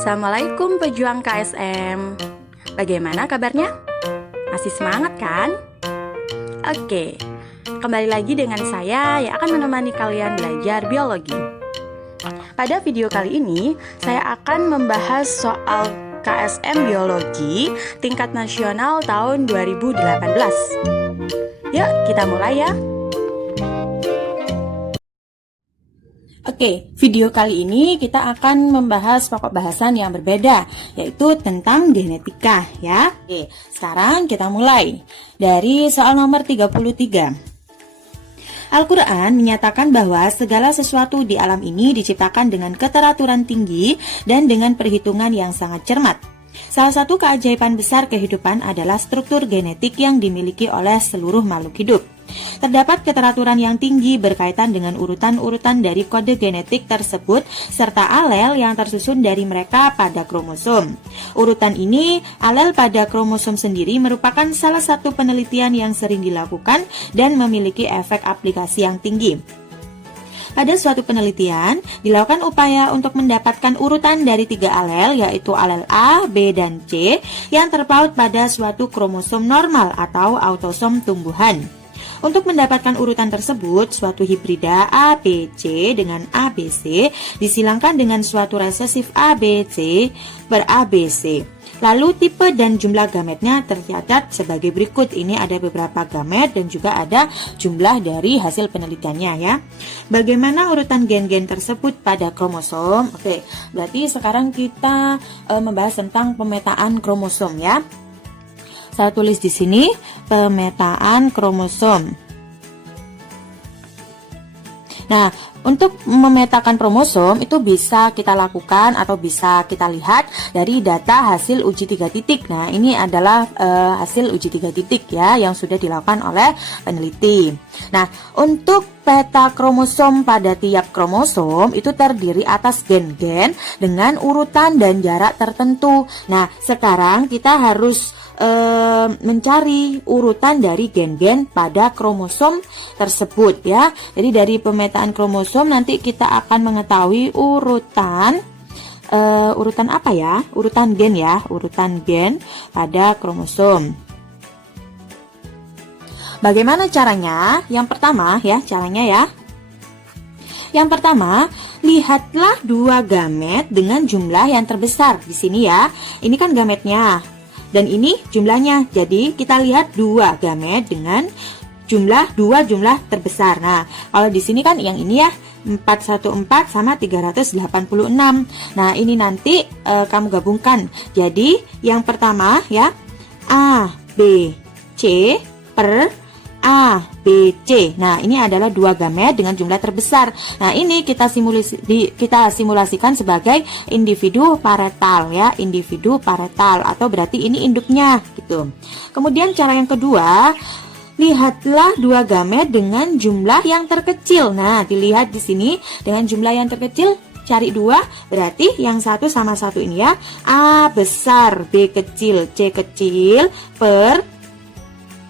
Assalamualaikum pejuang KSM. Bagaimana kabarnya? Masih semangat kan? Oke, kembali lagi dengan saya yang akan menemani kalian belajar biologi. Pada video kali ini, saya akan membahas soal KSM Biologi tingkat nasional tahun 2018. Yuk, kita mulai ya. Oke, video kali ini kita akan membahas pokok bahasan yang berbeda, yaitu tentang genetika ya. Oke, sekarang kita mulai dari soal nomor 33. Al-Quran menyatakan bahwa segala sesuatu di alam ini diciptakan dengan keteraturan tinggi dan dengan perhitungan yang sangat cermat. Salah satu keajaiban besar kehidupan adalah struktur genetik yang dimiliki oleh seluruh makhluk hidup. Terdapat keteraturan yang tinggi berkaitan dengan urutan-urutan dari kode genetik tersebut serta alel yang tersusun dari mereka pada kromosom. Urutan ini, alel pada kromosom sendiri merupakan salah satu penelitian yang sering dilakukan dan memiliki efek aplikasi yang tinggi. Pada suatu penelitian, dilakukan upaya untuk mendapatkan urutan dari 3 alel, yaitu alel A, B, dan C, yang terpaut pada suatu kromosom normal atau autosom tumbuhan. Untuk mendapatkan urutan tersebut, suatu hibrida ABC dengan ABC disilangkan dengan suatu resesif ABC per ABC. Lalu tipe dan jumlah gametnya tercatat sebagai berikut. Ini ada beberapa gamet dan juga ada jumlah dari hasil penelitiannya ya. Bagaimana urutan gen-gen tersebut pada kromosom? Oke, berarti sekarang kita membahas tentang pemetaan kromosom ya. Saya tulis di sini pemetaan kromosom. Nah, untuk memetakan kromosom itu bisa kita lakukan atau bisa kita lihat dari data hasil uji 3 titik. Nah, ini adalah hasil uji 3 titik ya yang sudah dilakukan oleh peneliti. Nah, untuk peta kromosom pada tiap kromosom itu terdiri atas gen-gen dengan urutan dan jarak tertentu. Nah, sekarang kita harus mencari urutan dari gen-gen pada kromosom tersebut ya. Jadi dari pemetaan kromosom nanti kita akan mengetahui urutan apa ya? Urutan gen ya, urutan gen pada kromosom. Bagaimana caranya? Yang pertama ya, caranya ya. Yang pertama, lihatlah 2 gamet dengan jumlah yang terbesar di sini ya. Ini kan gametnya. Dan ini jumlahnya, jadi kita lihat 2 gamet dengan jumlah 2 jumlah terbesar. Nah, kalau di sini kan yang ini ya 414 sama 386. Nah, ini nanti kamu gabungkan. Jadi yang pertama ya A, B, C per A, B, C. Nah, ini adalah 2 gamet dengan jumlah terbesar. Nah, ini kita simulasikan sebagai individu paretal ya, individu paretal atau berarti ini induknya gitu. Kemudian cara yang kedua, lihatlah 2 gamet dengan jumlah yang terkecil. Nah, dilihat di sini dengan jumlah yang terkecil, cari 2, berarti yang satu sama satu ini ya, A besar, B kecil, C kecil per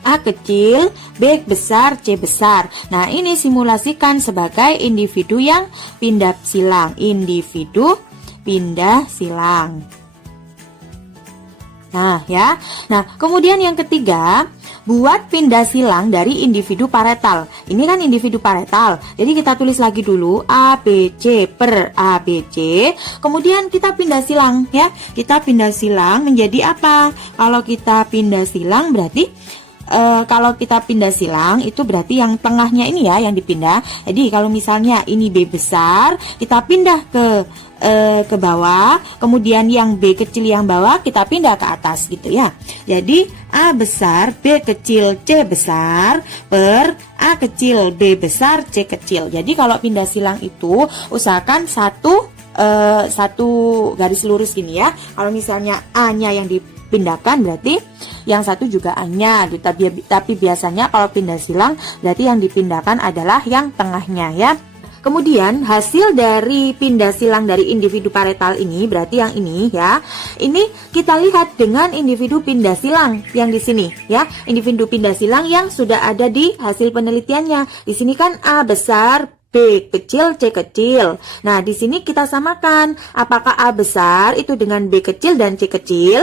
A kecil, B besar, C besar. Nah, ini simulasikan sebagai individu yang pindah silang. Individu pindah silang. Nah, ya. Nah, kemudian yang ketiga, buat pindah silang dari individu paretal. Ini kan individu paretal. Jadi kita tulis lagi dulu A, B, C per A, B, C. Kemudian kita pindah silang ya. Kita pindah silang menjadi apa? Kalau kita pindah silang berarti kalau kita pindah silang itu berarti yang tengahnya ini ya yang dipindah. Jadi kalau misalnya ini B besar, kita pindah ke bawah, kemudian yang B kecil yang bawah kita pindah ke atas gitu ya. Jadi A besar, B kecil, C besar per A kecil, B besar, C kecil. Jadi kalau pindah silang itu usahakan satu garis lurus gini ya. Kalau misalnya A-nya yang dipindahkan berarti yang satu juga A-nya. Tapi biasanya kalau pindah silang berarti yang dipindahkan adalah yang tengahnya ya. Kemudian hasil dari pindah silang dari individu paretal ini berarti yang ini ya. Ini kita lihat dengan individu pindah silang yang di sini ya. Individu pindah silang yang sudah ada di hasil penelitiannya. Di sini kan A besar, B kecil, C kecil. Nah, di sini kita samakan. Apakah A besar itu dengan B kecil dan C kecil?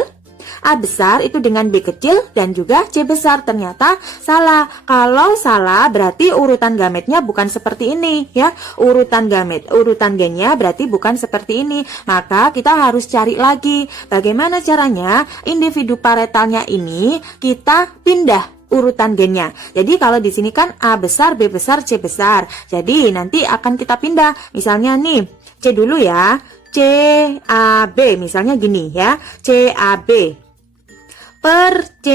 A besar itu dengan B kecil dan juga C besar. Ternyata salah. Kalau salah berarti urutan gametnya bukan seperti ini ya. Urutan gennya berarti bukan seperti ini. Maka kita harus cari lagi bagaimana caranya individu paretalnya ini kita pindah urutan gennya. Jadi kalau di sini kan A besar, B besar, C besar. Jadi nanti akan kita pindah. Misalnya nih, C dulu ya. C A B misalnya gini ya. C A B per C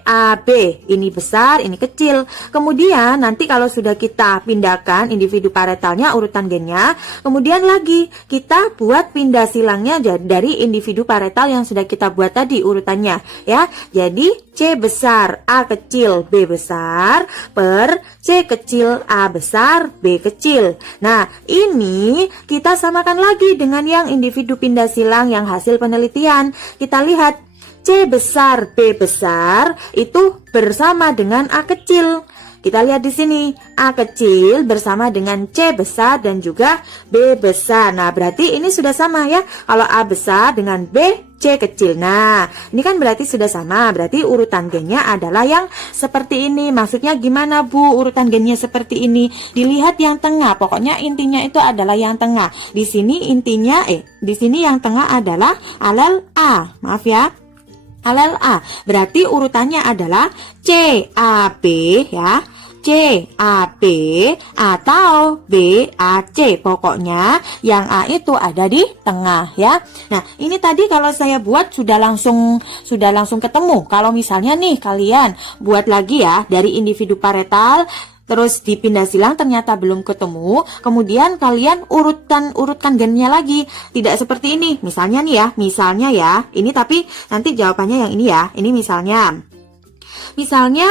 A B, ini besar, ini kecil. Kemudian nanti kalau sudah kita pindahkan individu paretalnya, urutan gennya, kemudian lagi kita buat pindah silangnya dari individu paretal yang sudah kita buat tadi urutannya ya. Jadi C besar A kecil B besar per C kecil A besar B kecil. Nah, ini kita samakan lagi dengan yang individu pindah silang yang hasil penelitian. Kita lihat C besar B besar itu bersama dengan A kecil. Kita lihat di sini, A kecil bersama dengan C besar dan juga B besar. Nah, berarti ini sudah sama ya. Kalau A besar dengan B, C kecil. Nah, ini kan berarti sudah sama. Berarti urutan gennya adalah yang seperti ini. Maksudnya gimana, Bu? Urutan gennya seperti ini. Dilihat yang tengah. Pokoknya intinya itu adalah yang tengah. Di sini intinya di sini yang tengah adalah alel A. Maaf ya. Alel A. Berarti urutannya adalah C A B ya. C A B atau B A C. Pokoknya yang A itu ada di tengah ya. Nah, ini tadi kalau saya buat sudah langsung ketemu. Kalau misalnya nih kalian buat lagi ya dari individu paretal terus dipindah silang ternyata belum ketemu, kemudian kalian urutkan gennya lagi. Tidak seperti ini. Misalnya nih ya, ini tapi nanti jawabannya yang ini ya. Ini Misalnya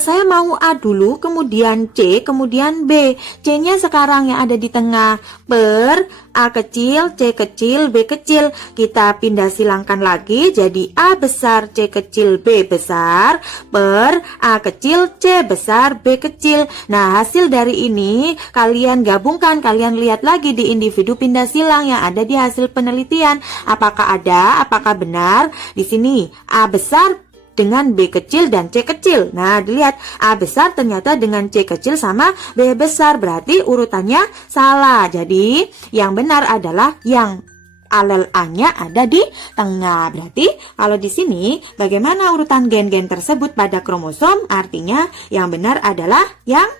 saya mau A dulu, kemudian C, kemudian B. C-nya sekarang yang ada di tengah per A kecil, C kecil, B kecil. Kita pindah silangkan lagi jadi A besar, C kecil, B besar per A kecil, C besar, B kecil. Nah, hasil dari ini kalian gabungkan, kalian lihat lagi di individu pindah silang yang ada di hasil penelitian. Apakah benar? Di sini A besar dengan B kecil dan C kecil. Nah, dilihat A besar ternyata dengan C kecil sama B besar. Berarti urutannya salah. Jadi, yang benar adalah yang alel A-nya ada di tengah. Berarti, kalau di sini, bagaimana urutan gen-gen tersebut pada kromosom? Artinya, yang benar adalah yang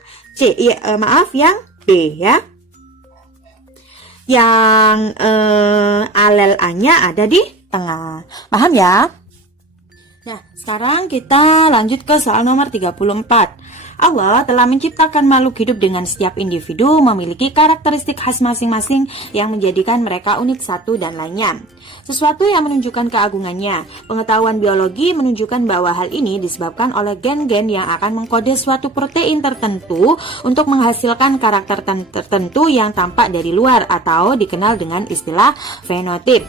yang B ya. Yang alel A-nya ada di tengah. Paham ya? Nah, sekarang kita lanjut ke soal nomor 34. Allah telah menciptakan makhluk hidup dengan setiap individu memiliki karakteristik khas masing-masing yang menjadikan mereka unik satu dan lainnya. Sesuatu yang menunjukkan keagungannya. Pengetahuan biologi menunjukkan bahwa hal ini disebabkan oleh gen-gen yang akan mengkode suatu protein tertentu untuk menghasilkan karakter tertentu yang tampak dari luar atau dikenal dengan istilah fenotip,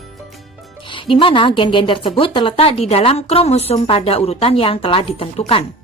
di mana gen-gen tersebut terletak di dalam kromosom pada urutan yang telah ditentukan.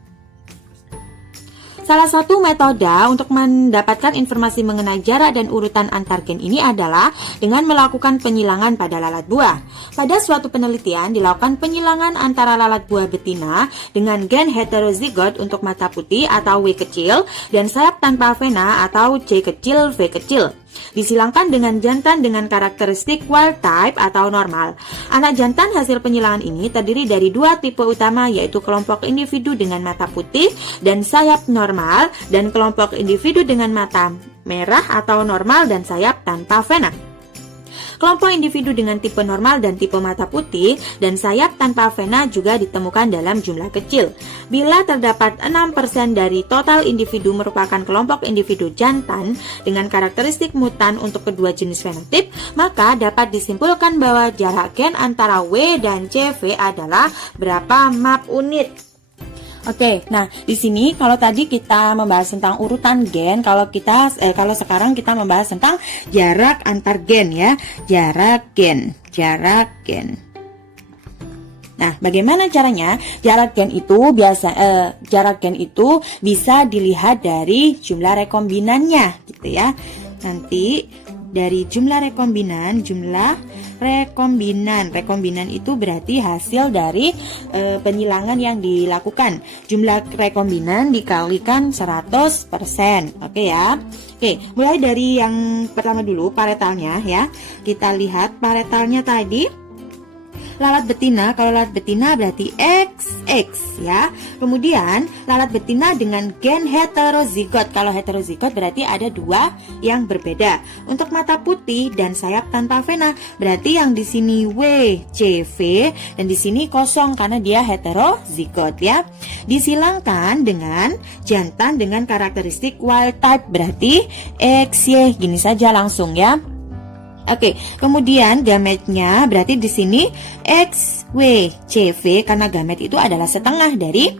Salah satu metode untuk mendapatkan informasi mengenai jarak dan urutan antar gen ini adalah dengan melakukan penyilangan pada lalat buah. Pada suatu penelitian dilakukan penyilangan antara lalat buah betina dengan gen heterozigot untuk mata putih atau W kecil dan sayap tanpa vena atau C kecil V kecil. Disilangkan dengan jantan dengan karakteristik wild type atau normal. Anak jantan hasil penyilangan ini terdiri dari dua tipe utama, yaitu kelompok individu dengan mata putih dan sayap normal dan kelompok individu dengan mata merah atau normal dan sayap tanpa vena. Kelompok individu dengan tipe normal dan tipe mata putih dan sayap tanpa vena juga ditemukan dalam jumlah kecil. Bila terdapat 6% dari total individu merupakan kelompok individu jantan dengan karakteristik mutan untuk kedua jenis fenotip, maka dapat disimpulkan bahwa jarak gen antara W dan CV adalah berapa map unit. Oke, nah di sini kalau tadi kita membahas tentang urutan gen, kalau sekarang kita membahas tentang jarak antar gen ya, jarak gen. Nah, bagaimana caranya? Jarak gen itu bisa dilihat dari jumlah rekombinannya, gitu ya. Nanti dari jumlah rekombinan itu berarti hasil dari penyilangan yang dilakukan. Jumlah rekombinan dikalikan 100%. Oke ya. Oke, mulai dari yang pertama dulu, paretalnya ya. Kita lihat paretalnya tadi. Lalat betina, kalau lalat betina berarti XX ya. Kemudian lalat betina dengan gen heterozigot. Kalau heterozigot berarti ada dua yang berbeda. Untuk mata putih dan sayap tanpa vena berarti yang di sini WCV dan di sini kosong karena dia heterozigot ya. Disilangkan dengan jantan dengan karakteristik wild type berarti XY. Gini saja langsung ya. Oke, kemudian gametnya berarti di sini XWCV karena gamet itu adalah setengah dari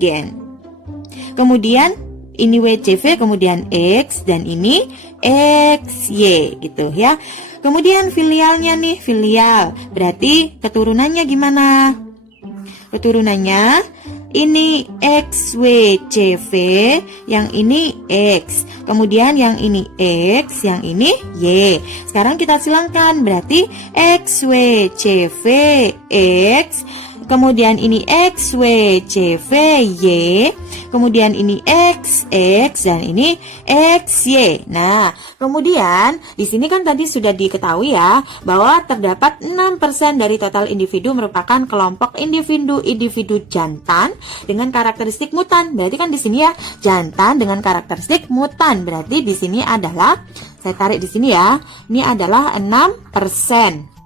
gen. Kemudian ini WCV, kemudian X dan ini XY gitu ya. Kemudian filialnya nih, filial. Berarti keturunannya gimana? Keturunannya ini XWCV, yang ini X. Kemudian yang ini X, yang ini Y. Sekarang kita silangkan, berarti XWCV X. Kemudian ini XWCV Y. Kemudian ini XX dan ini XY. Nah, kemudian di sini kan tadi sudah diketahui ya bahwa terdapat 6% dari total individu merupakan kelompok individu jantan dengan karakteristik mutan. Berarti kan di sini ya jantan dengan karakteristik mutan. Berarti di sini adalah, saya tarik di sini ya, ini adalah 6%.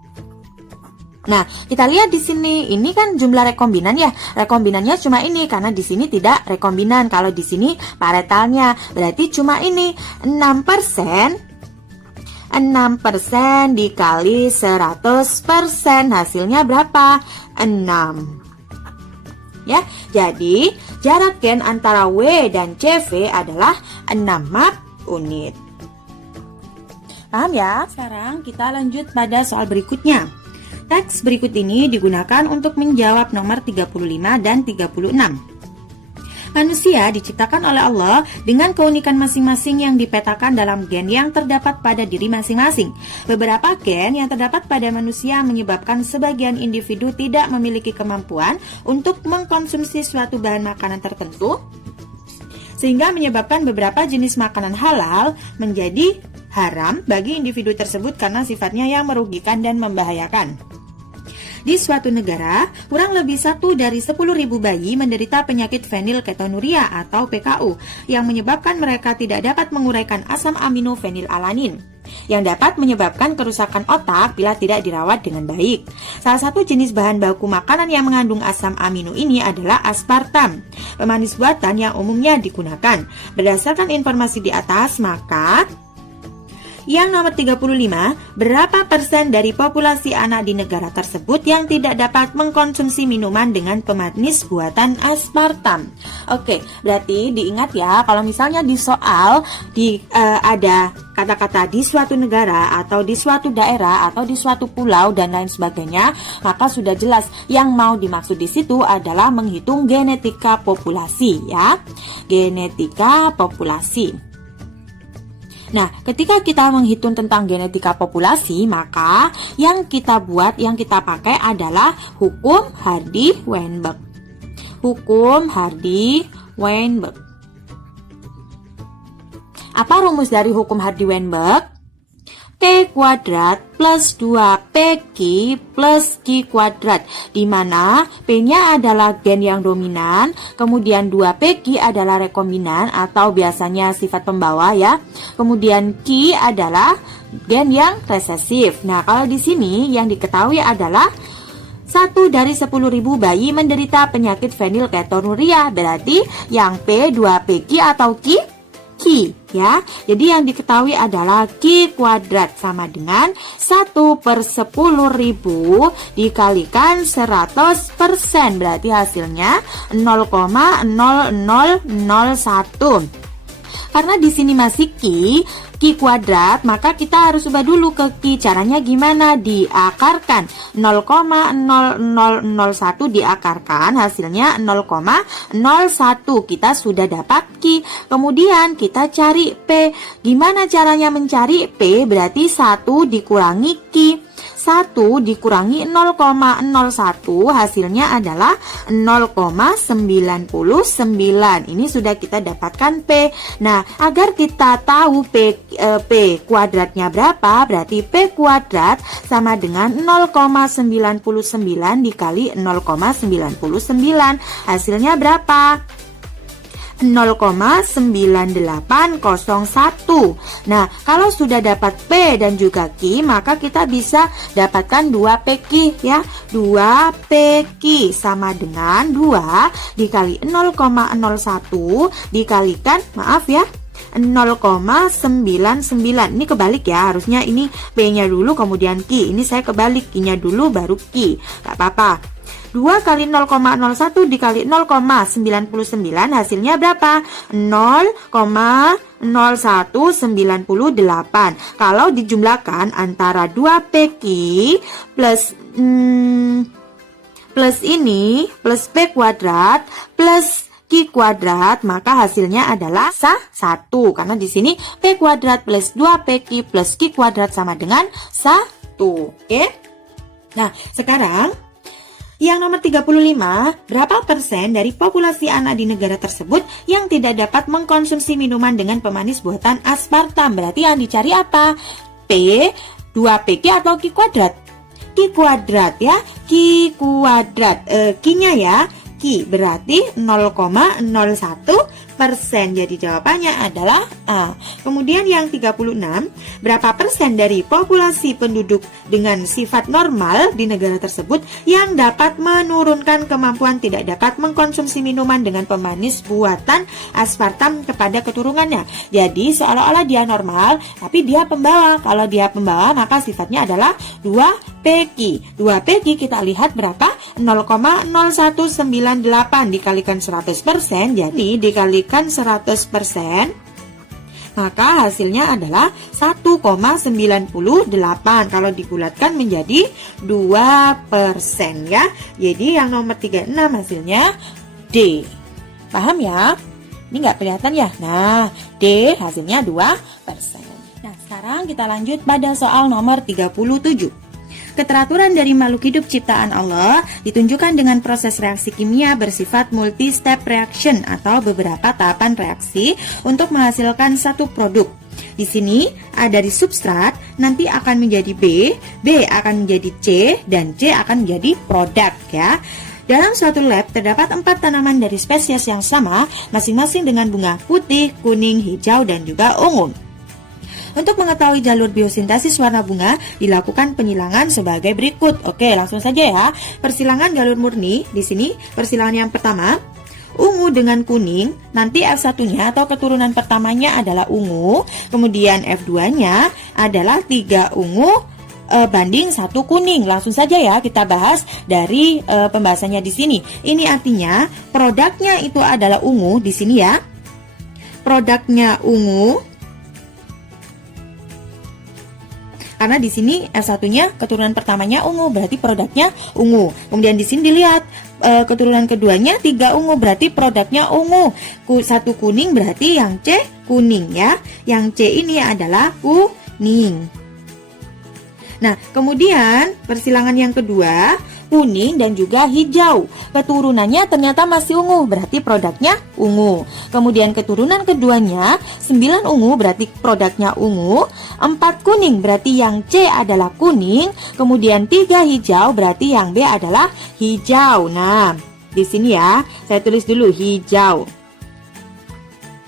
Nah, kita lihat di sini, ini kan jumlah rekombinan ya. Rekombinannya cuma ini karena di sini tidak rekombinan. Kalau di sini paretalnya berarti cuma ini 6%. 6% dikali 100%, hasilnya berapa? 6. Ya, jadi jarak gen antara W dan CV adalah 6 map unit. Paham ya? Sekarang kita lanjut pada soal berikutnya. Teks berikut ini digunakan untuk menjawab nomor 35 dan 36. Manusia diciptakan oleh Allah dengan keunikan masing-masing yang dipetakan dalam gen yang terdapat pada diri masing-masing. Beberapa gen yang terdapat pada manusia menyebabkan sebagian individu tidak memiliki kemampuan untuk mengkonsumsi suatu bahan makanan tertentu, sehingga menyebabkan beberapa jenis makanan halal menjadi haram bagi individu tersebut karena sifatnya yang merugikan dan membahayakan. Di suatu negara, kurang lebih 1 dari 10.000 bayi menderita penyakit fenilketonuria atau PKU yang menyebabkan mereka tidak dapat menguraikan asam amino fenilalanin yang dapat menyebabkan kerusakan otak bila tidak dirawat dengan baik. Salah satu jenis bahan baku makanan yang mengandung asam amino ini adalah aspartam, pemanis buatan yang umumnya digunakan. Berdasarkan informasi di atas, maka yang nomor 35, berapa persen dari populasi anak di negara tersebut yang tidak dapat mengkonsumsi minuman dengan pemanis buatan aspartam? Oke, berarti diingat ya, kalau misalnya di soal ada kata-kata di suatu negara atau di suatu daerah atau di suatu pulau dan lain sebagainya, maka sudah jelas yang mau dimaksud di situ adalah menghitung genetika populasi ya. Genetika populasi. Nah, ketika kita menghitung tentang genetika populasi, maka yang kita pakai adalah hukum Hardy-Weinberg. Hukum Hardy-Weinberg. Apa rumus dari hukum Hardy-Weinberg? T kuadrat plus 2PQ plus Q kuadrat, di mana P-nya adalah gen yang dominan, kemudian 2PQ adalah rekombinan atau biasanya sifat pembawa ya, kemudian Q adalah gen yang resesif. Nah, kalau di sini yang diketahui adalah 1 dari 10.000 bayi menderita penyakit fenilketonuria, berarti yang P 2PQ atau Q ya. Jadi yang diketahui adalah Q kuadrat sama dengan 1/10.000 dikalikan 100%, berarti hasilnya 0,0001. Karena di sini masih Q, Ki kuadrat, maka kita harus ubah dulu ke Ki. Caranya gimana? Diakarkan. 0,0001 diakarkan, hasilnya 0,01. Kita sudah dapat Ki. Kemudian kita cari P. Gimana caranya mencari P? Berarti 1 dikurangi Ki. 1 dikurangi 0,01, hasilnya adalah 0,99. Ini sudah kita dapatkan P. Nah, agar kita tahu P kuadratnya berapa, berarti P kuadrat sama dengan 0,99 dikali 0,99. Hasilnya berapa? 0,9801. Nah, kalau sudah dapat P dan juga Q, maka kita bisa dapatkan 2PQ ya. 2PQ sama dengan 2 dikali 0,01 dikalikan, maaf ya, 0,99. Ini kebalik ya, harusnya ini P-nya dulu kemudian Q. Ini saya kebalik, Q-nya dulu baru Q. Gak apa-apa. 2 kali 0,01 dikali 0,99 hasilnya berapa? 0,0198. Kalau dijumlahkan antara 2PQ plus ini plus P kuadrat plus Q kuadrat, maka hasilnya adalah 1. Karena di sini P kuadrat plus 2PQ plus Q kuadrat sama dengan 1. Oke? Nah, sekarang yang nomor 35, berapa persen dari populasi anak di negara tersebut yang tidak dapat mengkonsumsi minuman dengan pemanis buatan aspartam? Berarti yang dicari apa? P, 2PQ atau Q kuadrat? Q kuadrat ya, Q kuadrat, Q-nya ya, Q berarti 0,01%. Jadi jawabannya adalah A. Kemudian yang 36, berapa persen dari populasi penduduk dengan sifat normal di negara tersebut yang dapat menurunkan kemampuan tidak dapat mengkonsumsi minuman dengan pemanis buatan aspartam kepada keturunannya. Jadi seolah-olah dia normal, tapi dia pembawa. Kalau dia pembawa, maka sifatnya adalah 2PQ. 2PQ kita lihat berapa? 0,0198 dikalikan 100%, jadi dikalikan 100%, maka hasilnya adalah 1,98. Kalau dibulatkan menjadi 2% ya. Jadi yang nomor 36 hasilnya D. Paham ya? Ini nggak kelihatan ya? Nah, D hasilnya 2%. Nah, sekarang kita lanjut pada soal nomor 37. Keteraturan dari makhluk hidup ciptaan Allah ditunjukkan dengan proses reaksi kimia bersifat multi-step reaction atau beberapa tahapan reaksi untuk menghasilkan satu produk. Di sini A dari substrat nanti akan menjadi B, B akan menjadi C, dan C akan menjadi produk ya. Dalam suatu lab terdapat 4 tanaman dari spesies yang sama, masing-masing dengan bunga putih, kuning, hijau, dan juga ungu. Untuk mengetahui jalur biosintesis warna bunga, dilakukan penyilangan sebagai berikut. Oke, langsung saja ya. Persilangan galur murni, di sini persilangan yang pertama, ungu dengan kuning, nanti F1-nya atau keturunan pertamanya adalah ungu, kemudian F2-nya adalah 3 ungu banding 1 kuning. Langsung saja ya kita bahas dari pembahasannya di sini. Ini artinya produknya itu adalah ungu di sini ya. Produknya ungu. Karena di sini S1-nya keturunan pertamanya ungu, berarti produknya ungu. Kemudian di sini dilihat keturunan keduanya 3 ungu, berarti produknya ungu. 1 kuning berarti yang C kuning ya. Yang C ini adalah kuning. Nah, kemudian persilangan yang kedua, kuning dan juga hijau. Keturunannya ternyata masih ungu, berarti produknya ungu. Kemudian keturunan keduanya 9 ungu, berarti produknya ungu. 4 kuning, berarti yang C adalah kuning. Kemudian 3 hijau, berarti yang B adalah hijau. Nah, di sini ya, saya tulis dulu hijau.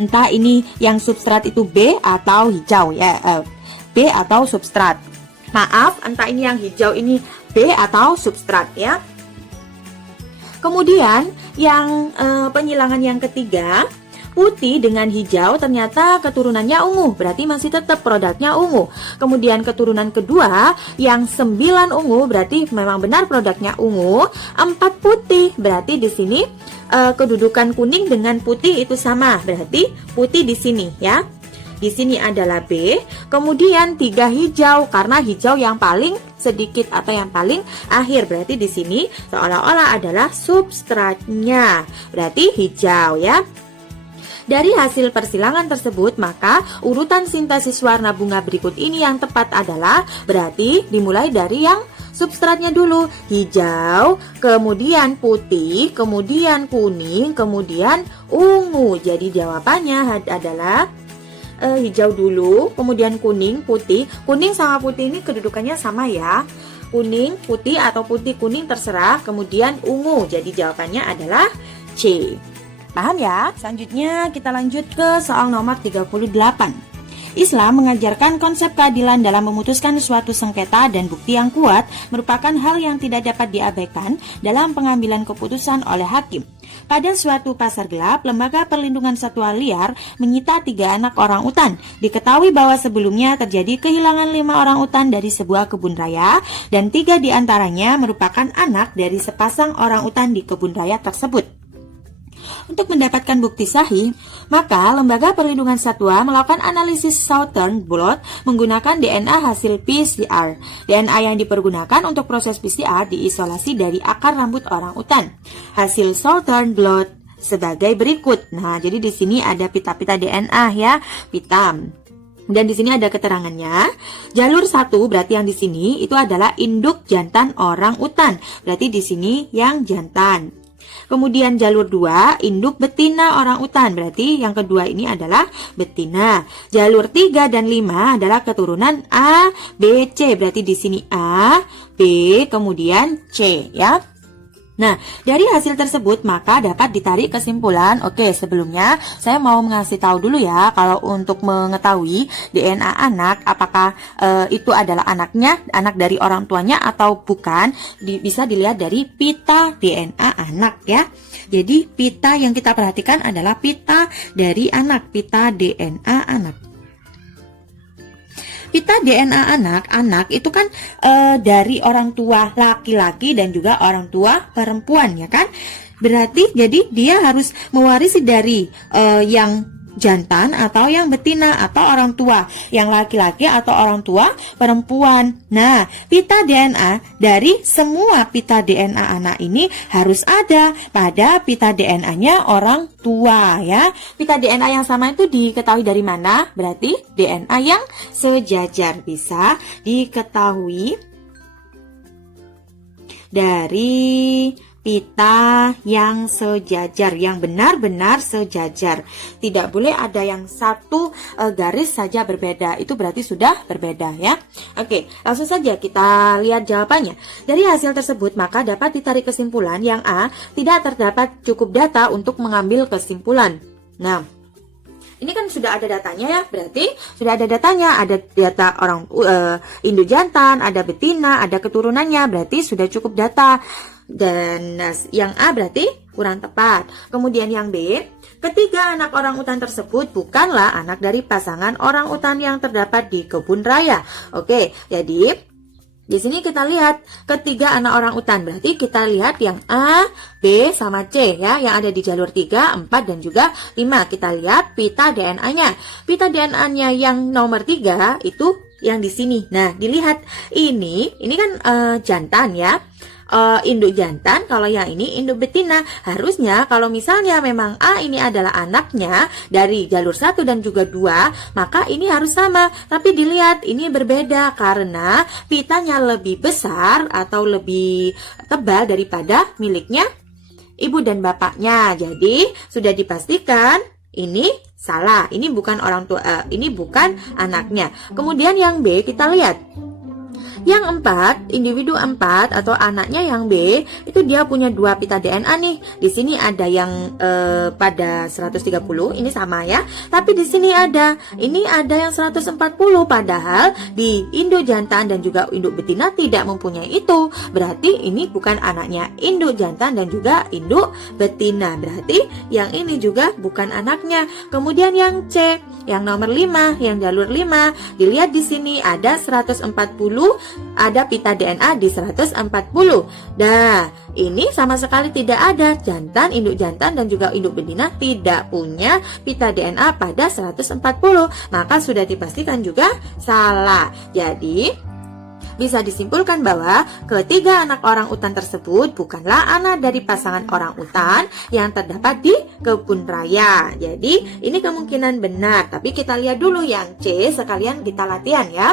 Entah ini yang substrat itu B atau hijau ya, B atau substrat. Maaf, entah ini yang hijau ini B atau substrat ya. Kemudian yang penyilangan yang ketiga, putih dengan hijau ternyata keturunannya ungu, berarti masih tetap produknya ungu. Kemudian keturunan kedua yang 9 ungu, berarti memang benar produknya ungu. 4 putih, berarti di sini kedudukan kuning dengan putih itu sama, berarti putih di sini ya. di sini adalah B, kemudian 3 hijau karena hijau yang paling sedikit atau yang paling akhir, berarti di sini seolah-olah adalah substratnya, berarti hijau ya. Dari hasil persilangan tersebut, maka urutan sintesis warna bunga berikut ini yang tepat adalah berarti dimulai dari yang substratnya dulu, hijau, kemudian putih, kemudian kuning, kemudian ungu. Jadi jawabannya adalah hijau dulu, kemudian kuning, putih. Kuning sama putih ini kedudukannya sama ya. Kuning, putih atau putih kuning terserah, kemudian ungu. Jadi jawabannya adalah C. Paham ya? Selanjutnya kita lanjut ke soal nomor 38. Islam mengajarkan konsep keadilan dalam memutuskan suatu sengketa dan bukti yang kuat merupakan hal yang tidak dapat diabaikan dalam pengambilan keputusan oleh hakim. Pada suatu pasar gelap, Lembaga Perlindungan Satwa Liar menyita 3 anak orang utan. Diketahui bahwa sebelumnya terjadi kehilangan 5 orang utan dari sebuah kebun raya dan 3 diantaranya merupakan anak dari sepasang orang utan di kebun raya tersebut. Untuk mendapatkan bukti sahih, maka Lembaga Perlindungan Satwa melakukan analisis Southern blot menggunakan DNA hasil PCR. DNA yang dipergunakan untuk proses PCR diisolasi dari akar rambut orang utan. Hasil Southern blot sebagai berikut. Nah, jadi di sini ada pita-pita DNA ya, pita. Dan di sini ada keterangannya. Jalur 1 berarti yang di sini itu adalah induk jantan orang utan. Berarti di sini yang jantan. Kemudian jalur 2, induk betina orang utan. Berarti yang kedua ini adalah betina. Jalur 3 dan 5 adalah keturunan A, B, C. Berarti di sini A, B, kemudian C ya. Nah, dari hasil tersebut maka dapat ditarik kesimpulan. Oke, sebelumnya saya mau mengasih tahu dulu ya, kalau untuk mengetahui DNA anak, apakah itu adalah anaknya, anak dari orang tuanya atau bukan, bisa dilihat dari pita DNA anak ya. Jadi pita yang kita perhatikan adalah pita dari anak, pita DNA anak. Pita DNA anak itu kan dari orang tua laki-laki dan juga orang tua perempuan ya kan. Berarti jadi dia harus mewarisi dari yang jantan atau yang betina atau orang tua yang laki-laki atau orang tua perempuan. Nah, pita DNA dari semua pita DNA anak ini harus ada pada pita DNA-nya orang tua ya. Pita DNA yang sama itu diketahui dari mana? Berarti DNA yang sejajar bisa diketahui dari pita yang sejajar, yang benar-benar sejajar. Tidak boleh ada yang satu garis saja berbeda. Itu berarti sudah berbeda ya. Oke, langsung saja kita lihat jawabannya. Dari hasil tersebut maka dapat ditarik kesimpulan yang A, tidak terdapat cukup data untuk mengambil kesimpulan. Nah, ini kan sudah ada datanya ya, berarti sudah ada datanya, ada data orang induk jantan, ada betina, ada keturunannya, berarti sudah cukup data. Dan yang A berarti kurang tepat. Kemudian yang B, ketiga anak orang utan tersebut bukanlah anak dari pasangan orang utan yang terdapat di kebun raya. Oke, jadi di sini kita lihat ketiga anak orang utan, berarti kita lihat yang A, B, sama C ya, yang ada di jalur 3, 4, dan juga 5. Kita lihat pita DNA-nya. Pita DNA-nya yang nomor 3 itu yang di sini. Nah, dilihat ini kan jantan ya. Induk jantan, kalau yang ini induk betina. Harusnya kalau misalnya memang A ini adalah anaknya dari jalur 1 dan juga 2, maka ini harus sama. Tapi dilihat ini berbeda karena pitanya lebih besar atau lebih tebal daripada miliknya ibu dan bapaknya. Jadi sudah dipastikan ini salah. Ini bukan orang tua, ini bukan anaknya. Kemudian yang B kita lihat. Yang 4, individu 4 atau anaknya yang B, itu dia punya 2 pita DNA nih. Di sini ada yang pada 130, ini sama ya. Tapi di sini ada yang 140, padahal di induk jantan dan juga induk betina tidak mempunyai itu. Berarti ini bukan anaknya induk jantan dan juga induk betina. Berarti yang ini juga bukan anaknya. Kemudian yang C, yang nomor 5, yang jalur 5, dilihat di sini ada 140 ada pita DNA di 140. Nah, ini sama sekali tidak ada. Jantan, induk jantan dan juga induk betina tidak punya pita DNA pada 140. Maka sudah dipastikan juga salah. Jadi bisa disimpulkan bahwa ketiga anak orang utan tersebut bukanlah anak dari pasangan orang utan yang terdapat di kebun raya. Jadi ini kemungkinan benar. Tapi kita lihat dulu yang C, sekalian kita latihan ya.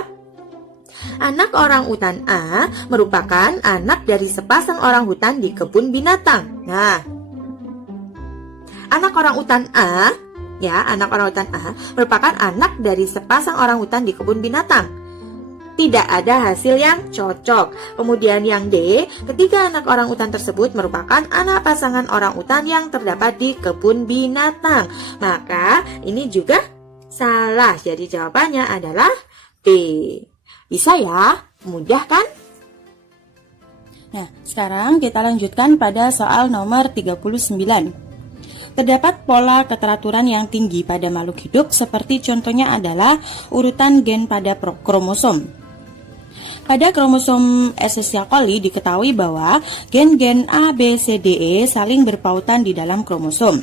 Anak orang utan A merupakan anak dari sepasang orang hutan di kebun binatang. Nah, anak orang utan A, ya, anak orang utan A merupakan anak dari sepasang orang hutan di kebun binatang. Tidak ada hasil yang cocok. Kemudian yang D, ketiga anak orang utan tersebut merupakan anak pasangan orang utan yang terdapat di kebun binatang. Maka ini juga salah. Jadi jawabannya adalah B. Bisa ya? Mudah kan? Nah, sekarang kita lanjutkan pada soal nomor 39. Terdapat pola keteraturan yang tinggi pada makhluk hidup, seperti contohnya adalah urutan gen pada kromosom. Pada kromosom Escherichia coli diketahui bahwa gen-gen A, B, C, D, E saling berpautan di dalam kromosom.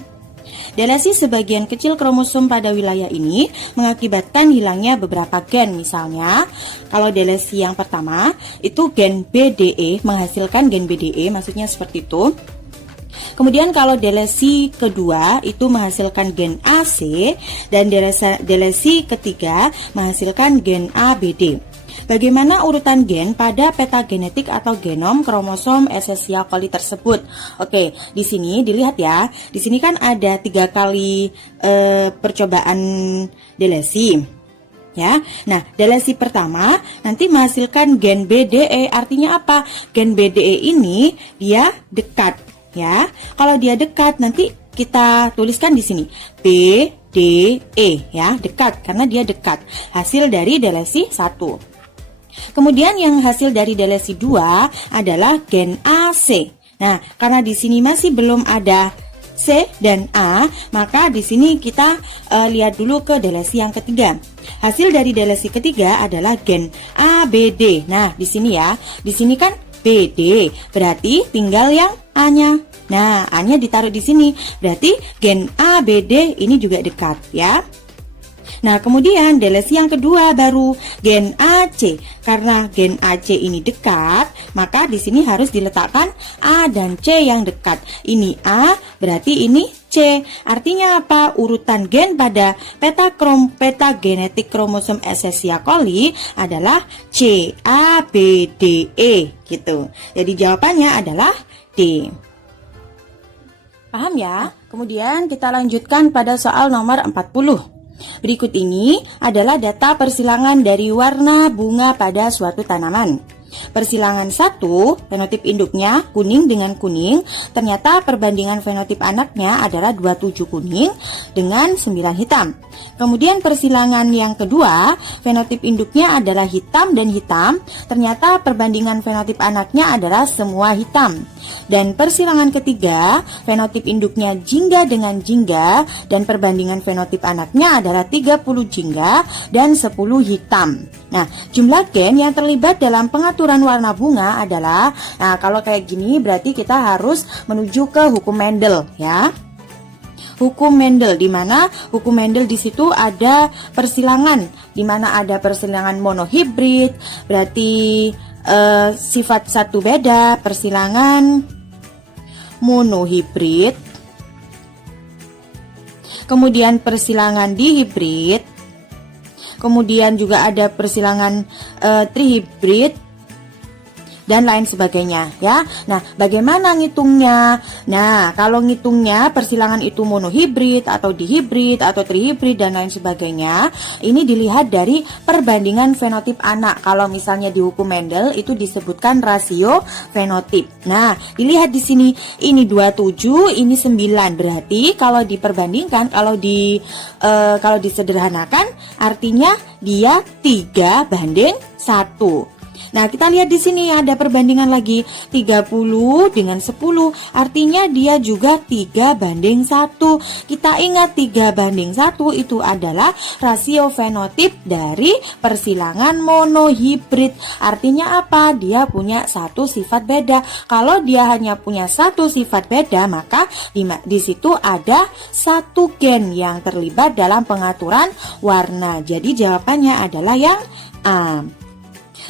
Delesi sebagian kecil kromosom pada wilayah ini mengakibatkan hilangnya beberapa gen. Misalnya, kalau delesi yang pertama itu gen BDE menghasilkan gen BDE, maksudnya seperti itu. Kemudian kalau delesi kedua itu menghasilkan gen AC dan delesi ketiga menghasilkan gen ABD. Bagaimana urutan gen pada peta genetik atau genom kromosom Escherichia coli tersebut? Oke, di sini dilihat ya. Di sini kan ada 3 kali percobaan delesi. Ya, nah delesi pertama nanti menghasilkan gen BDE. Artinya apa? Gen BDE ini dia dekat. Ya, kalau dia dekat nanti kita tuliskan di sini BDE ya, dekat karena dia dekat. Hasil dari delesi 1. Kemudian yang hasil dari delesi 2 adalah gen AC. Nah, karena di sini masih belum ada C dan A, maka di sini kita lihat dulu ke delesi yang ketiga. Hasil dari delesi ketiga adalah gen ABD. Nah, di sini ya, di sini kan BD, berarti tinggal yang A-nya. Nah, A-nya ditaruh di sini, berarti gen ABD ini juga dekat ya. Nah, kemudian delesi yang kedua baru gen AC. Karena gen AC ini dekat, maka di sini harus diletakkan A dan C yang dekat. Ini A, berarti ini C. Artinya apa? Urutan gen pada peta genetik kromosom Escherichia coli adalah C, A, B, D, E gitu. Jadi jawabannya adalah D. Paham ya? Kemudian kita lanjutkan pada soal nomor 40. Berikut ini adalah data persilangan dari warna bunga pada suatu tanaman. Persilangan 1, fenotip induknya kuning dengan kuning. Ternyata perbandingan fenotip anaknya adalah 27 kuning dengan 9 hitam. Kemudian persilangan yang kedua, fenotip induknya adalah hitam dan hitam. Ternyata perbandingan fenotip anaknya adalah semua hitam. Dan persilangan ketiga, fenotip induknya jingga dengan jingga dan perbandingan fenotip anaknya adalah 30 jingga dan 10 hitam. Nah, jumlah gen yang terlibat dalam pengaturan warna bunga adalah, nah kalau kayak gini berarti kita harus menuju ke hukum Mendel ya. Hukum Mendel, di mana hukum Mendel di situ ada persilangan, di mana ada persilangan monohibrid, berarti sifat satu beda, persilangan monohibrid, kemudian persilangan dihibrid, kemudian juga ada persilangan trihibrid dan lain sebagainya ya. Nah, bagaimana ngitungnya? Nah, kalau ngitungnya persilangan itu monohibrid atau dihibrid atau trihibrid dan lain sebagainya, ini dilihat dari perbandingan fenotip anak. Kalau misalnya di hukum Mendel itu disebutkan rasio fenotip. Nah, dilihat di sini, ini 27, ini 9. Berarti kalau diperbandingkan, kalau disederhanakan artinya dia 3 banding 1. Nah, kita lihat di sini ada perbandingan lagi 30 dengan 10. Artinya dia juga 3:1. Kita ingat 3:1 itu adalah rasio fenotip dari persilangan monohibrid. Artinya apa? Dia punya satu sifat beda. Kalau dia hanya punya satu sifat beda, maka di situ ada satu gen yang terlibat dalam pengaturan warna. Jadi jawabannya adalah yang A.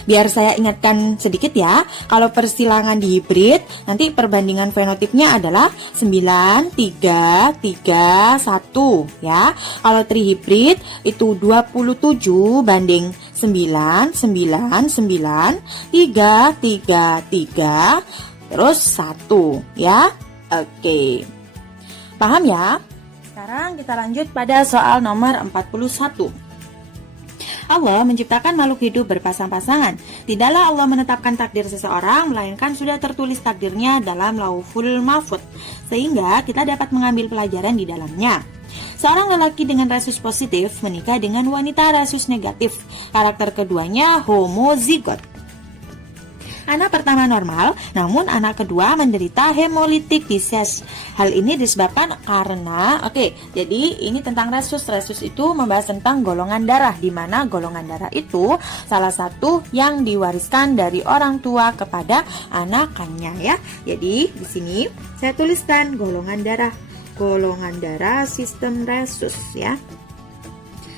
Biar saya ingatkan sedikit ya, kalau persilangan dihibrid, nanti perbandingan fenotipnya adalah 9, 3, 3, 1 ya. Kalau trihibrid itu 27 banding 9, 9, 9, 3, 3, 3, terus 1 ya. Oke, paham ya? Sekarang kita lanjut pada soal nomor 41. Allah menciptakan makhluk hidup berpasang-pasangan. Tidaklah Allah menetapkan takdir seseorang, melainkan sudah tertulis takdirnya dalam Lauhul Mahfuz, sehingga kita dapat mengambil pelajaran di dalamnya. Seorang lelaki dengan resus positif menikah dengan wanita resus negatif. Karakter keduanya homozigot. Anak pertama normal, namun anak kedua menderita hemolytic disease. Hal ini disebabkan karena, jadi ini tentang resus. Resus itu membahas tentang golongan darah, di mana golongan darah itu salah satu yang diwariskan dari orang tua kepada anakannya ya. Jadi di sini saya tuliskan golongan darah sistem resus ya.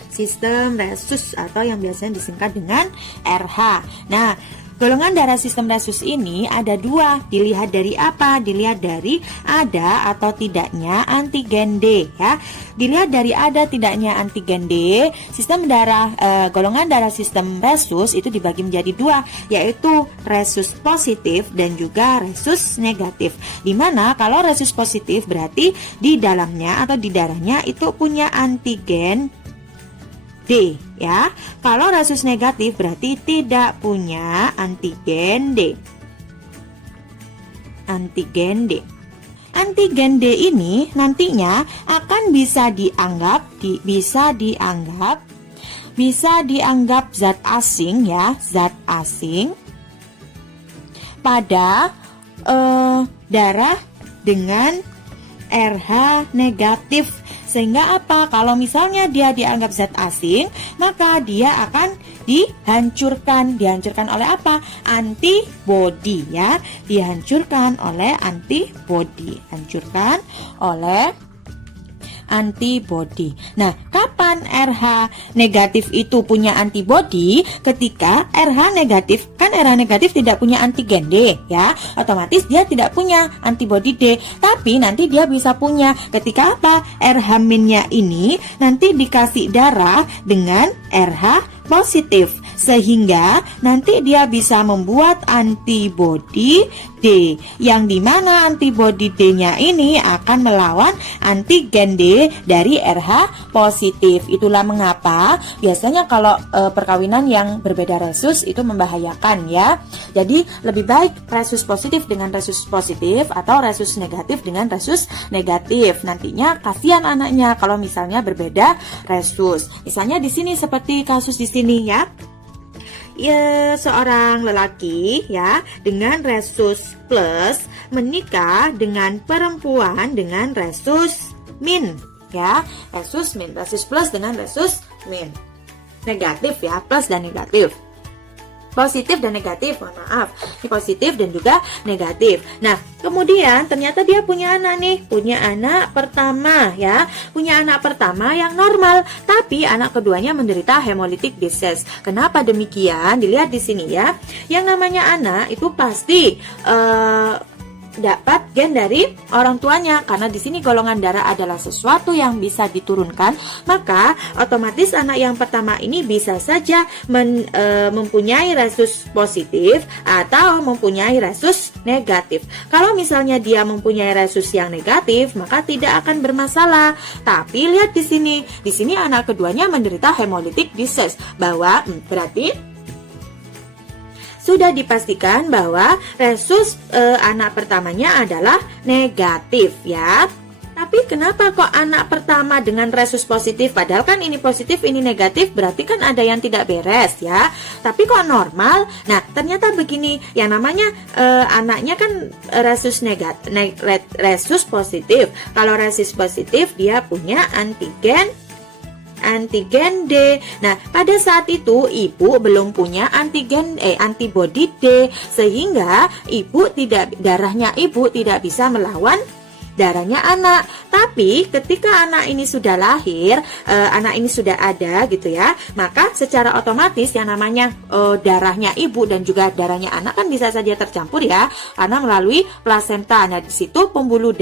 Sistem resus atau yang biasanya disingkat dengan RH. Nah, golongan darah sistem resus ini ada dua. Dilihat dari apa? Dilihat dari ada atau tidaknya antigen D ya. Dilihat dari ada tidaknya antigen D, sistem darah golongan darah sistem resus itu dibagi menjadi dua, yaitu resus positif dan juga resus negatif. Dimana kalau resus positif berarti di dalamnya atau di darahnya itu punya antigen D ya. Kalau resus negatif berarti tidak punya antigen D. Antigen D. Antigen D ini nantinya akan bisa dianggap zat asing ya, zat asing pada darah dengan RH negatif. Sehingga apa? Kalau misalnya dia dianggap zat asing, maka dia akan dihancurkan. Dihancurkan oleh apa? Antibody ya. Dihancurkan oleh antibody. Hancurkan oleh antibody. Nah, kapan RH negatif itu punya antibody? Ketika RH negatif, kan RH negatif tidak punya antigen D ya, otomatis dia tidak punya antibody D. Tapi nanti dia bisa punya ketika apa? RH-nya ini nanti dikasih darah dengan RH positif, sehingga nanti dia bisa membuat antibody D, yang dimana antibody D-nya ini akan melawan antigen D dari RH positif. Itulah mengapa biasanya kalau perkawinan yang berbeda resus itu membahayakan ya. Jadi lebih baik resus positif dengan resus positif atau resus negatif dengan resus negatif. Nantinya kasihan anaknya kalau misalnya berbeda resus. Misalnya di sini seperti kasus di sini ya. Ya, seorang lelaki ya dengan resus plus menikah dengan perempuan dengan resus min ya. Resus min, resus plus dengan resus min. Negatif ya, plus dan negatif. Positif dan negatif, mohon maaf. Ini positif dan juga negatif. Nah, kemudian ternyata dia punya anak nih, punya anak pertama ya. Punya anak pertama yang normal, tapi anak keduanya menderita hemolytic disease. Kenapa demikian? Dilihat di sini ya. Yang namanya anak itu pasti dapat gen dari orang tuanya, karena di sini golongan darah adalah sesuatu yang bisa diturunkan, maka otomatis anak yang pertama ini bisa saja mempunyai resus positif atau mempunyai resus negatif. Kalau misalnya dia mempunyai resus yang negatif, maka tidak akan bermasalah. Tapi lihat di sini anak keduanya menderita hemolytic disease, bahwa berarti sudah dipastikan bahwa resus anak pertamanya adalah negatif ya. Tapi kenapa kok anak pertama dengan resus positif? Padahal kan ini positif, ini negatif, berarti kan ada yang tidak beres ya. Tapi kok normal? Nah, ternyata begini, yang namanya anaknya kan resus resus positif. Kalau resus positif dia punya antigen D. Nah, pada saat itu ibu belum punya antibody D, sehingga darahnya ibu tidak bisa melawan darahnya anak. Tapi ketika anak ini sudah lahir, anak ini sudah ada gitu ya, maka secara otomatis yang namanya darahnya ibu dan juga darahnya anak kan bisa saja tercampur ya, karena melalui plasenta. Nah, di situ pembuluh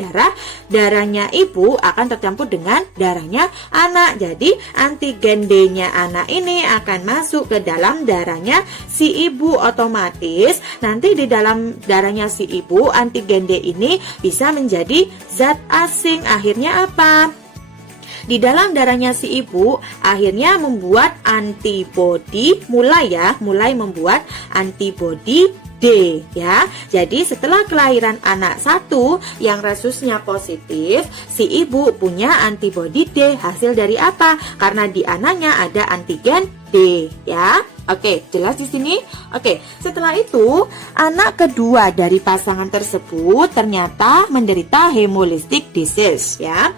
darahnya ibu akan tercampur dengan darahnya anak. Jadi antigen D-nya anak ini akan masuk ke dalam darahnya si ibu. Otomatis nanti di dalam darahnya si ibu antigen D ini bisa menjadi zat asing. Akhirnya apa? Di dalam darahnya si ibu akhirnya membuat antibody, mulai membuat antibody D ya. Jadi setelah kelahiran anak satu yang resusnya positif, si ibu punya antibody D. Hasil dari apa? Karena di anaknya ada antigen D ya. Oke, jelas di sini? Oke, setelah itu anak kedua dari pasangan tersebut ternyata menderita hemolytic disease ya.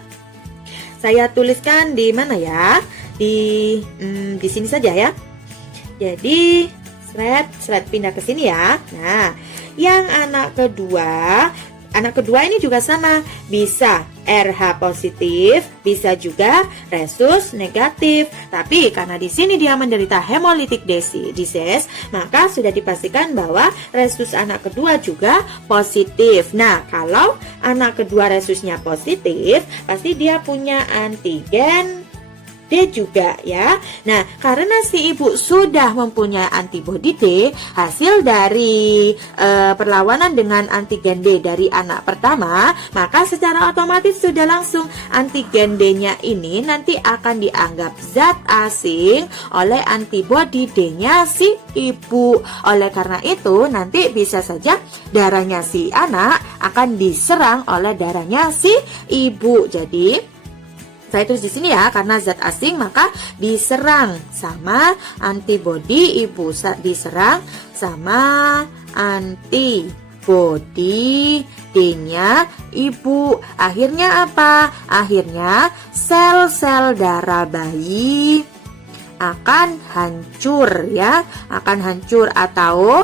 Saya tuliskan di mana ya? Di sini saja ya. Jadi slide pindah ke sini ya. Nah, yang anak kedua ini juga sama, bisa RH positif, bisa juga resus negatif. Tapi karena di sini dia menderita hemolytic disease, maka sudah dipastikan bahwa resus anak kedua juga positif. Nah, kalau anak kedua resusnya positif, pasti dia punya antigen D juga ya. Nah, karena si ibu sudah mempunyai antibody D, hasil dari perlawanan dengan antigen D dari anak pertama, maka secara otomatis sudah langsung antigen D-nya ini nanti akan dianggap zat asing oleh antibody D-nya si ibu. Oleh karena itu, nanti bisa saja darahnya si anak akan diserang oleh darahnya si ibu. Jadi saya tulis di sini ya, karena zat asing maka diserang sama antibody ibu, diserang sama antibody D-nya ibu. Akhirnya apa? Akhirnya sel-sel darah bayi akan hancur ya, akan hancur atau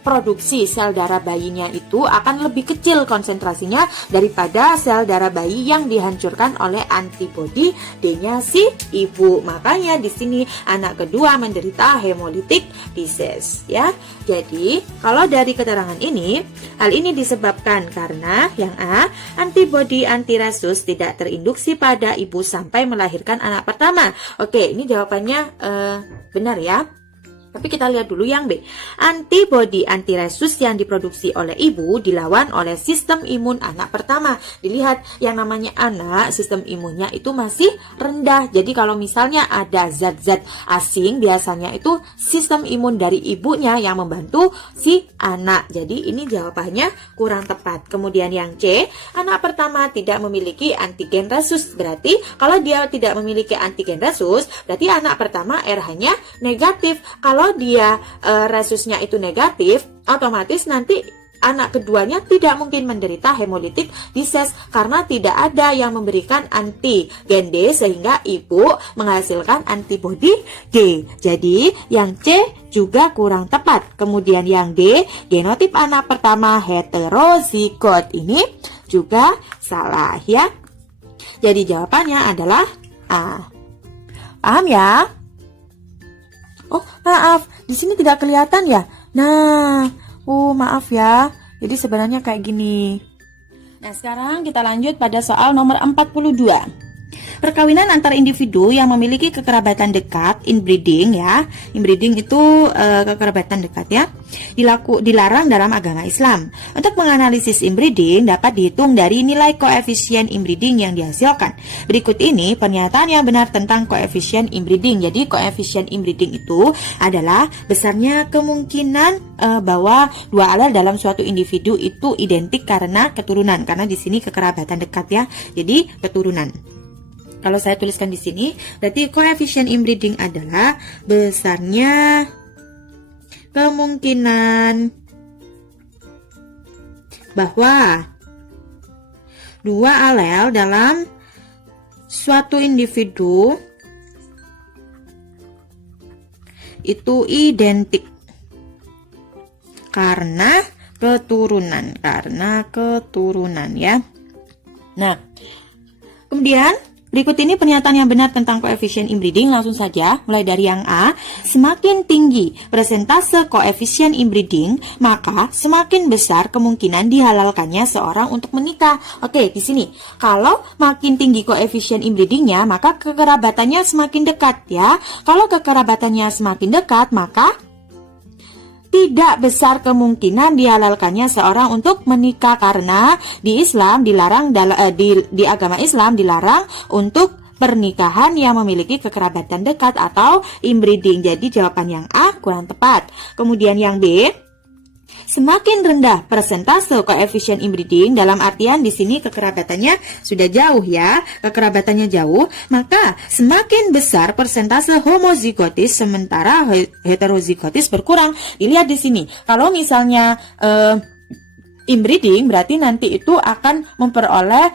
produksi sel darah bayinya itu akan lebih kecil konsentrasinya daripada sel darah bayi yang dihancurkan oleh antibody D-nya si ibu. Makanya di sini anak kedua menderita hemolytic disease ya. Jadi kalau dari keterangan ini, hal ini disebabkan karena yang A, antibody antiresus tidak terinduksi pada ibu sampai melahirkan anak pertama. Oke, ini jawabannya benar ya. Tapi kita lihat dulu yang B. Antibody antiresus yang diproduksi oleh ibu dilawan oleh sistem imun anak pertama. Dilihat yang namanya anak, sistem imunnya itu masih rendah. Jadi kalau misalnya ada zat-zat asing, biasanya itu sistem imun dari ibunya yang membantu si anak. Jadi ini jawabannya kurang tepat. Kemudian yang C, anak pertama tidak memiliki antigen resus. Berarti kalau dia tidak memiliki antigen resus, berarti anak pertama RH-nya negatif. Kalau dia resusnya itu negatif, otomatis nanti anak keduanya tidak mungkin menderita hemolytic disease karena tidak ada yang memberikan antigen D sehingga ibu menghasilkan antibody D. Jadi yang C juga kurang tepat. Kemudian yang D, genotip anak pertama heterozigot, ini juga salah ya. Jadi jawabannya adalah A. Paham ya? Oh, maaf, di sini tidak kelihatan ya. Nah, maaf ya. Jadi sebenarnya kayak gini. Nah, sekarang kita lanjut pada soal nomor 42. Perkawinan antar individu yang memiliki kekerabatan dekat, inbreeding ya. Inbreeding itu kekerabatan dekat ya. Dilarang dalam agama Islam. Untuk menganalisis inbreeding dapat dihitung dari nilai koefisien inbreeding yang dihasilkan. Berikut ini pernyataan yang benar tentang koefisien inbreeding. Jadi koefisien inbreeding itu adalah besarnya kemungkinan bahwa dua alel dalam suatu individu itu identik karena keturunan. Karena di sini kekerabatan dekat ya. Jadi keturunan. Kalau saya tuliskan di sini, berarti koefisien inbreeding adalah besarnya kemungkinan bahwa dua alel dalam suatu individu itu identik karena keturunan ya. Nah, kemudian berikut ini pernyataan yang benar tentang koefisien inbreeding. Langsung saja, mulai dari yang A. Semakin tinggi persentase koefisien inbreeding, maka semakin besar kemungkinan dihalalkannya seorang untuk menikah. Oke, di sini. Kalau makin tinggi koefisien inbreedingnya, maka kekerabatannya semakin dekat ya. Kalau kekerabatannya semakin dekat, maka tidak besar kemungkinan dihalalkannya seorang untuk menikah karena di Islam dilarang di agama Islam dilarang untuk pernikahan yang memiliki kekerabatan dekat atau inbreeding. Jadi jawaban yang A kurang tepat. Kemudian yang B, semakin rendah persentase koefisien inbreeding, dalam artian di sini kekerabatannya sudah jauh ya, kekerabatannya jauh, maka semakin besar persentase homozigotis sementara heterozigotis berkurang. Dilihat di sini, kalau misalnya inbreeding berarti nanti itu akan memperoleh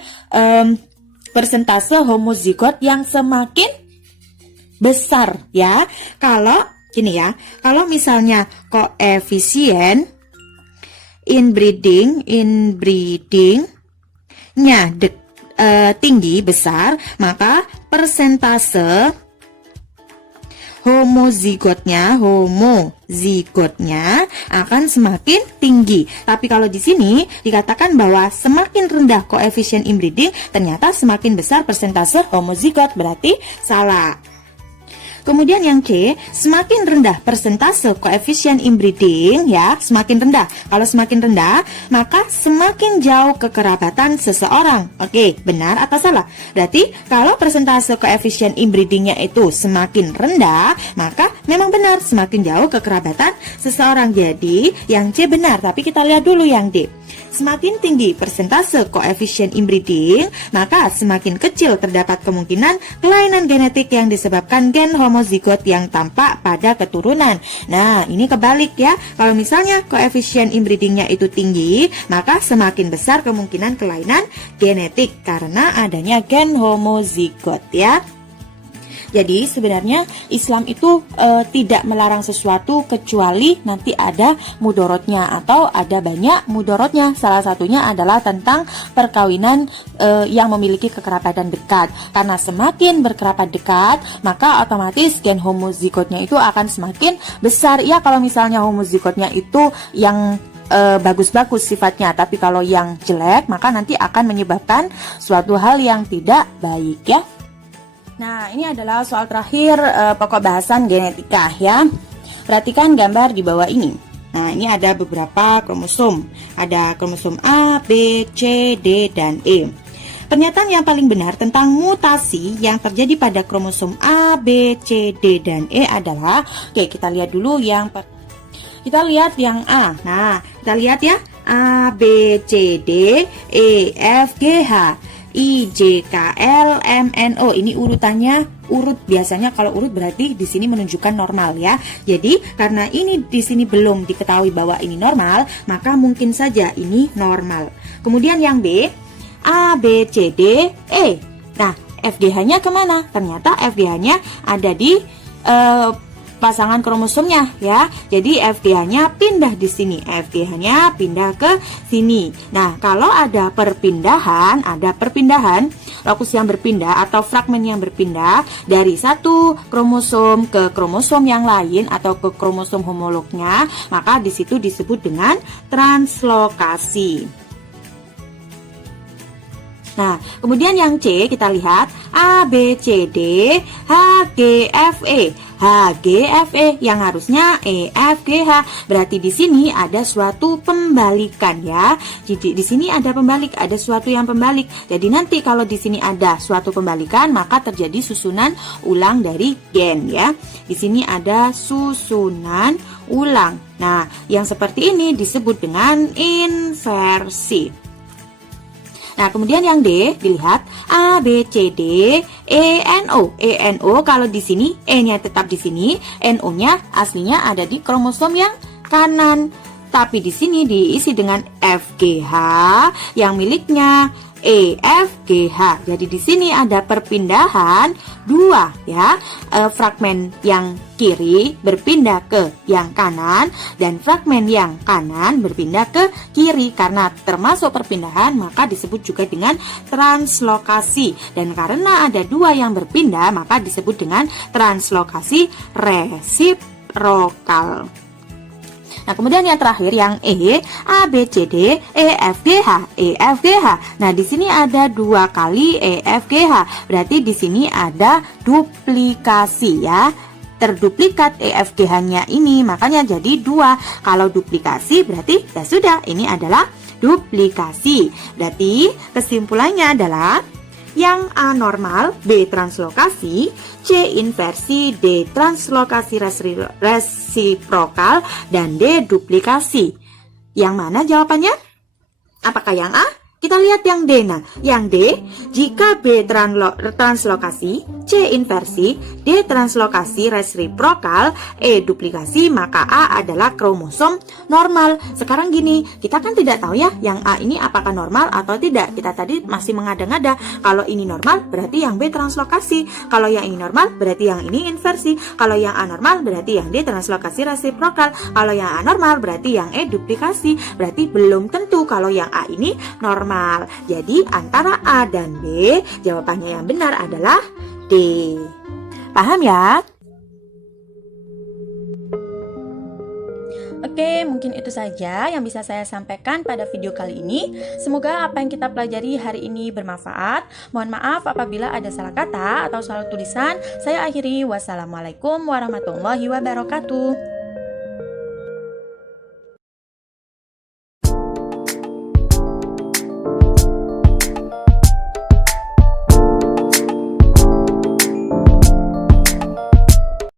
persentase homozigot yang semakin besar ya. Kalau gini ya, kalau misalnya koefisien inbreedingnya tinggi besar, maka persentase homozigotnya akan semakin tinggi. Tapi kalau di sini dikatakan bahwa semakin rendah koefisien inbreeding, ternyata semakin besar persentase homozigot, berarti salah. Kemudian yang C, semakin rendah persentase koefisien inbreeding ya, semakin rendah. Kalau semakin rendah, maka semakin jauh kekerabatan seseorang. Oke, benar atau salah? Berarti kalau persentase koefisien inbreedingnya itu semakin rendah, maka memang benar semakin jauh kekerabatan seseorang. Jadi yang C benar, tapi kita lihat dulu yang D. Semakin tinggi persentase koefisien inbreeding, maka semakin kecil terdapat kemungkinan kelainan genetik yang disebabkan gen homozigot yang tampak pada keturunan. Nah, ini kebalik ya. Kalau misalnya koefisien inbreedingnya itu tinggi, maka semakin besar kemungkinan kelainan genetik karena adanya gen homozigot ya. Jadi sebenarnya Islam itu tidak melarang sesuatu kecuali nanti ada mudorotnya atau ada banyak mudorotnya. Salah satunya adalah tentang perkawinan yang memiliki kekerabatan dekat. Karena semakin berkerabat dekat, maka otomatis gen homozigotnya itu akan semakin besar. Ya, kalau misalnya homozigotnya itu yang bagus-bagus sifatnya, tapi kalau yang jelek maka nanti akan menyebabkan suatu hal yang tidak baik ya. Nah, ini adalah soal terakhir pokok bahasan genetika ya. Perhatikan gambar di bawah ini. Nah, ini ada beberapa kromosom. Ada kromosom A, B, C, D, dan E. Pernyataan yang paling benar tentang mutasi yang terjadi pada kromosom A, B, C, D, dan E adalah, oke, kita lihat dulu yang A. Nah, kita lihat ya, A, B, C, D, E, F, G, H, I, J, K, L, M, N, O. Ini urutannya urut. Biasanya kalau urut berarti di sini menunjukkan normal ya. Jadi karena ini di sini belum diketahui bahwa ini normal, maka mungkin saja ini normal. Kemudian yang B, A, B, C, D, E. Nah, FGH-nya kemana? Ternyata FGH-nya ada di pasangan kromosomnya ya. Jadi FGH-nya pindah di sini. FGH-nya pindah ke sini. Nah, kalau ada perpindahan, lokus yang berpindah atau fragmen yang berpindah dari satu kromosom ke kromosom yang lain atau ke kromosom homolognya, maka di situ disebut dengan translokasi. Nah, kemudian yang C kita lihat A, B, C, D, H, G, F, E. H, G, F, E yang harusnya E, F, G, H. Berarti di sini ada suatu pembalikan ya. Jadi di sini ada pembalik, ada suatu yang pembalik. Jadi nanti kalau di sini ada suatu pembalikan, maka terjadi susunan ulang dari gen ya. Di sini ada susunan ulang. Nah, yang seperti ini disebut dengan inversi. Nah, kemudian yang D, dilihat A, B, C, D, E, N, O. E, N, O kalau di sini E-nya tetap di sini, NO-nya aslinya ada di kromosom yang kanan. Tapi di sini diisi dengan FGH yang miliknya EFGH. Jadi di sini ada perpindahan dua ya, fragmen yang kiri berpindah ke yang kanan dan fragmen yang kanan berpindah ke kiri. Karena termasuk perpindahan maka disebut juga dengan translokasi, dan karena ada dua yang berpindah maka disebut dengan translokasi resiprokal. Nah, kemudian yang terakhir yang E, A, B, C, D, E, F, G, H, E, F, G, H. Nah, di sini ada 2 kali E, F, G, H. Berarti di sini ada duplikasi ya. Terduplikat EFGH-nya ini, makanya jadi 2. Kalau duplikasi berarti ya sudah, ini adalah duplikasi. Berarti kesimpulannya adalah yang A normal, B translokasi, C inversi, D translokasi resiprokal, dan D duplikasi. Yang mana jawabannya? Apakah yang A? Kita lihat yang D. Nah, yang D, jika B translokasi, C inversi, D translokasi resiprokal, E duplikasi, maka A adalah kromosom normal. Sekarang gini, kita kan tidak tahu ya yang A ini apakah normal atau tidak. Kita tadi masih mengada-ngada. Kalau ini normal, berarti yang B translokasi. Kalau yang ini normal, berarti yang ini inversi. Kalau yang A normal, berarti yang D translokasi resiprokal. Kalau yang A normal, berarti yang E duplikasi. Berarti belum tentu kalau yang A ini normal. Jadi antara A dan B, jawabannya yang benar adalah D. Paham ya? Oke, mungkin itu saja yang bisa saya sampaikan pada video kali ini. Semoga apa yang kita pelajari hari ini bermanfaat. Mohon maaf apabila ada salah kata atau salah tulisan. Saya akhiri. Wassalamualaikum warahmatullahi wabarakatuh.